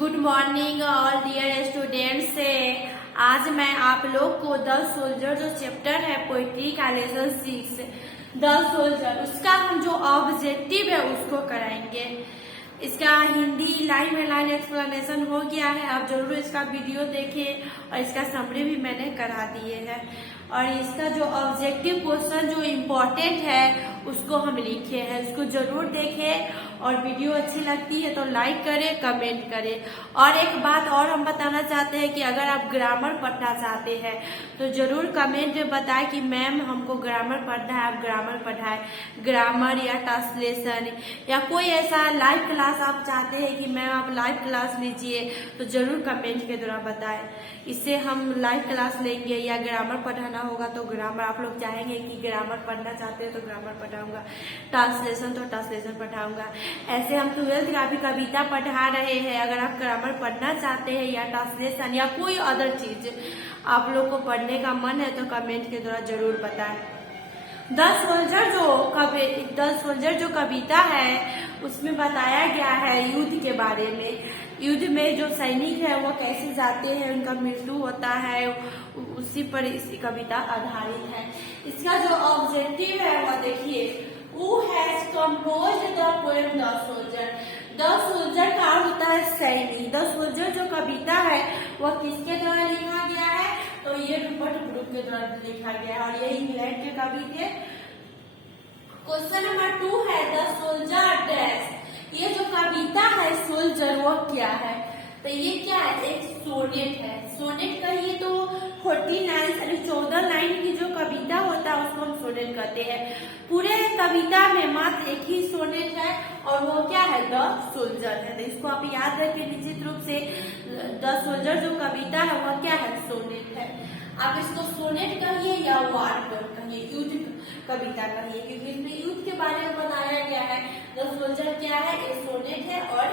Good morning all dear students. आज मैं आप लोग को द सोल्जर जो चैप्टर है पोइट्री का लेसन 6 द सोल्जर उसका हम जो ऑब्जेक्टिव है उसको कराएंगे। इसका हिंदी लाइन में लाइन एक्सप्लेनेशन हो गया है। आप जरूर इसका वीडियो देखें और इसका समरी भी मैंने करा दिए है। और इसका जो ऑब्जेक्टिव क्वेश्चन जो इम्पोर्टेंट है उसको हम लिखे हैं, उसको जरूर देखें। और वीडियो अच्छी लगती है तो लाइक करें, कमेंट करें। और एक बात और हम बताना चाहते हैं कि अगर आप ग्रामर पढ़ना चाहते हैं तो जरूर कमेंट में बताएं कि मैम हमको ग्रामर पढ़ना है, आप ग्रामर पढ़ाएं। ग्रामर या ट्रांसलेशन या कोई ऐसा लाइव क्लास आप चाहते हैं कि मैम आप लाइव क्लास लीजिए तो जरूर कमेंट के द्वारा बताएं। इससे हम लाइव क्लास लेंगे। या ग्रामर पढ़ाना होगा तो ग्रामर, आप लोग चाहेंगे कि ग्रामर पढ़ना चाहते हैं तो ग्रामर पढ़ाऊंगा, ट्रांसलेशन तो ट्रांसलेशन पढ़ाऊंगा। ऐसे हम 12th का भी कविता पढ़ा रहे हैं। अगर आप ग्रामर पढ़ना चाहते हैं या ट्रांसलेशन या कोई अदर चीज आप लोग को पढ़ने का मन है तो कमेंट के द्वारा जरूर बताएं। द सोल्जर जो कविता है उसमें बताया गया है युद्ध के बारे में। युद्ध में जो सैनिक है वो कैसे जाते हैं, उनका मृत्यु होता है, उसी पर इस कविता आधारित है। इसका जो ऑब्जेक्टिव है वो देखिए, Who has composed the poem The Soldier? The Soldier का अर्थ होता है सैनिक। द सोल्जर जो कविता है वह किसके द्वारा लिखा गया है? तो ये रूपर्ट ब्रूक के द्वारा लिखा गया है और ये इंग्लैंड के कवि थे। क्वेश्चन नंबर 2 है द सोल्जर डैश। ये जो कविता है सोल्जर वो क्या है? तो ये क्या है? एक सोनेट है। सोनेट कहिए तो 49 यानी 14 लाइन की जो कविता होता है उसको हम सोनेट कहते हैं। पूरे कविता में मात्र एक ही सोनेट है और वो क्या है? द सोल्जर है। तो इसको आप याद रखें निश्चित रूप से। द सोल्जर जो कविता है वह क्या है? सोनेट है। आप इसको सोनेट कहिए या वार पोएम कहिए, युद्ध कविता कहिए, क्योंकि इसमें युद्ध के बारे में बताया गया है। द सोल्जर क्या है? एक सोनेट है और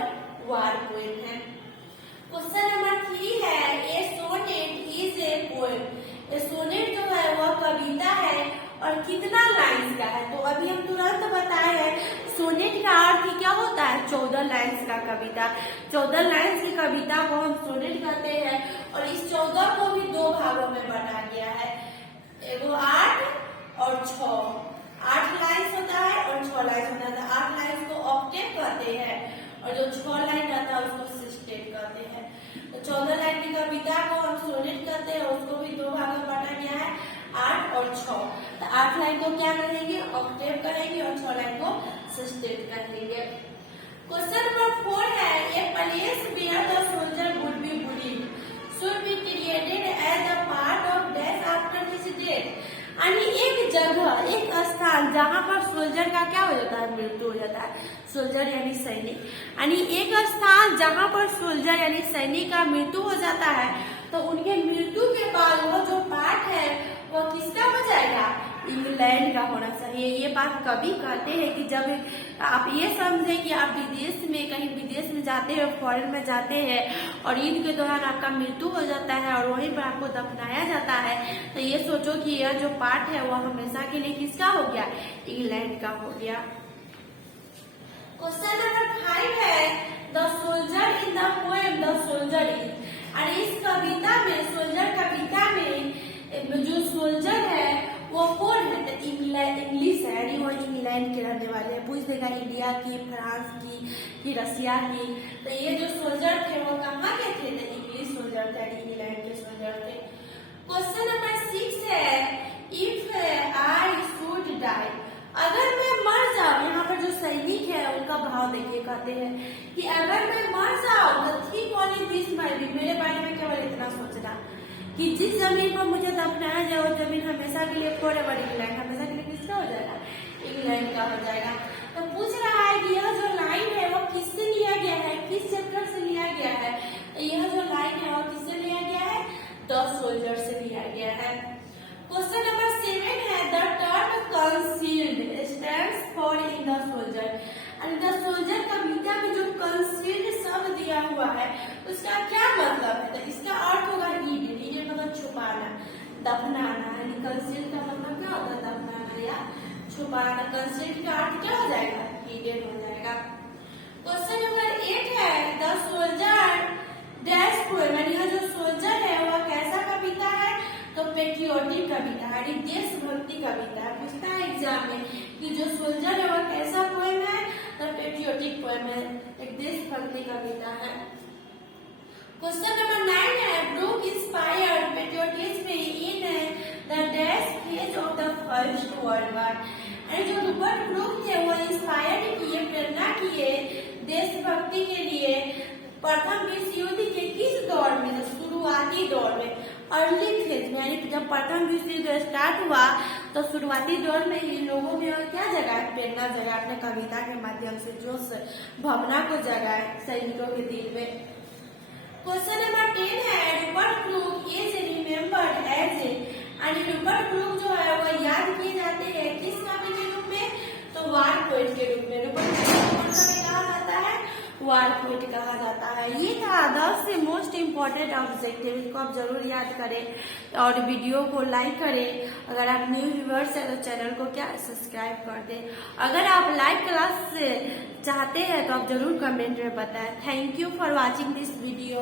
वार पोएम है। क्वेश्चन नंबर 3 है a sonnet is a poem. A sonnet जो है वह कविता है और कितना लाइन्स का है? तो अभी हम तुरंत बताए हैं सोनेट का अर्थ क्या होता है? 14 लाइन्स का कविता। 14 लाइन्स की कविता को हम सोनेट कहते हैं। और इस 14 को भी 2 भागों में बांटा गया है, एगो 8 और 6। 8 लाइन्स होता है और 6 लाइन्स होता है। 8 लाइन्स को ऑक्टेव कहते हैं और जो 6 लाइन रहता है उसको सिस्टेट कहते हैं। तो 14 लाइन की कविता को हम सोनेट कहते हैं, उसको भी 2 भागों में बांटा गया है, 8 और 6। तो 8 लाइन को क्या कहेंगे? ऑक्टेव कहेंगे और 6 लाइन को सिस्टेट कहेंगे। क्वेश्चन नंबर 4 है a place where the soldier would be buried should be created as a part of death after his death. यानी एक जगह, एक स्थान जहाँ पर सोल्जर का क्या हो जाता है? मृत्यु हो जाता है। सोल्जर यानी सैनिक। यानी एक स्थान जहाँ पर सोल्जर यानी सैनिक का मृत्यु हो जाता है तो उनके मृत्यु के बाद वो जो पार्ट है वो किसका हो जाएगा? इंग्लैंड का होना चाहिए। ये बात कभी कहते हैं कि जब आप ये समझे कि आप विदेश में, कहीं विदेश में जाते हैं, फॉरेन में जाते हैं और युद्ध के दौरान आपका मृत्यु हो जाता है और वहीं पर आपको दफनाया जाता है, तो ये सोचो कि यह जो पार्ट है वह हमेशा के लिए किसका हो गया? इंग्लैंड का हो गया। क्वेश्चन नंबर 5 है the soldier in the poem the soldier is. और इस कविता में, सोल्जर कविता में जो सोल्जर है वो कौन है? तो इंग्लिश है, यानी वो इंग्लैंड के रहने वाले हैं। पूछ देगा इंडिया की, फ्रांस की, कि रसिया की। तो ये जो सोल्जर थे वो कहाँ के थे? तो इंग्लिश सोल्जर थे, इंग्लैंड के सोल्जर थे। क्वेश्चन नंबर 6 है इफ आई शुड डाई। अगर मैं मर जाऊं, यहाँ पर जो सैनिक है उनका भाव देखिए, कहते हैं कि अगर मैं मर जाऊं तो think only this my be. मेरे बारे में केवल इतना सोचना कि जिस जमीन पर मुझे दफनाया जाए वो जमीन हमेशा के लिए फॉरएवर इंग्लैंड, हमेशा के लिए किसका हो जाएगा? इंग्लैंड का हो जाएगा। तो पूछ रहा है कि यह जो लाइन है वो किससे लिया गया है, किस चैप्टर से लिया गया है? तो यह जो लाइन है वो किससे लिया गया है? द सोल्जर से लिया गया है। क्वेश्चन नंबर 7 है the term concealed stands for in the soldier. The soldier कविता में जो कंसील्ड शब्द दिया हुआ है उसका क्या मतलब है? तो इसका अर्थ होगा हीडेड। हीडेड मतलब छुपाना, दफनाना। यानी कंसील्ड का मतलब क्या होता है? दफनाना या छुपाना। कंसील्ड का अर्थ क्या हो जाएगा? हीडेड हो जाएगा। क्वेश्चन नंबर 8 है द सोल्जर हमारी देशभक्ति कविता है। पूछता है एग्जाम में कि जो सोल्जर है वह कैसा पोएम है, तो पेट्रियोटिक पोएम है, एक देशभक्ति कविता है। क्वेश्चन नंबर 9 है, Brooke inspired patriotism in the dash phase of the first world war. जो रूपर्ट ब्रूक थे वो इंस्पायर्ड किए, प्रेरणा किए देशभक्ति के लिए प्रथम विश्व युद्ध के किस दौर में, शुरुआती दौर में, अर्ली फेज में, यानी जब प्रथम विश्व युद्ध स्टार्ट हुआ तो शुरुआती दौर में इन लोगों में और क्या जगाए, प्रेरणा जगाए, अपने कविता के माध्यम से जोश भावना को जगाए सैनिकों के दिल में। क्वेश्चन नंबर 10 है, Rupert Brooke is remembered as Rupert Brooke जो है वो याद किए जाते हैं किस कवि के रूप में, तो वार पोएट के रूप में। रूपर्ट ब्रूक को कहा जाता है, वार पोएट कहा जाता है। ये था 10 से मोस्ट इम्पोर्टेंट ऑब्जेक्टिव, इसको आप जरूर याद करें और वीडियो को लाइक करें। अगर आप न्यू व्यूअर्स हैं तो चैनल को क्या सब्सक्राइब कर दें। अगर आप लाइव क्लास चाहते हैं तो आप जरूर कमेंट में बताएं। Thank you for watching this video.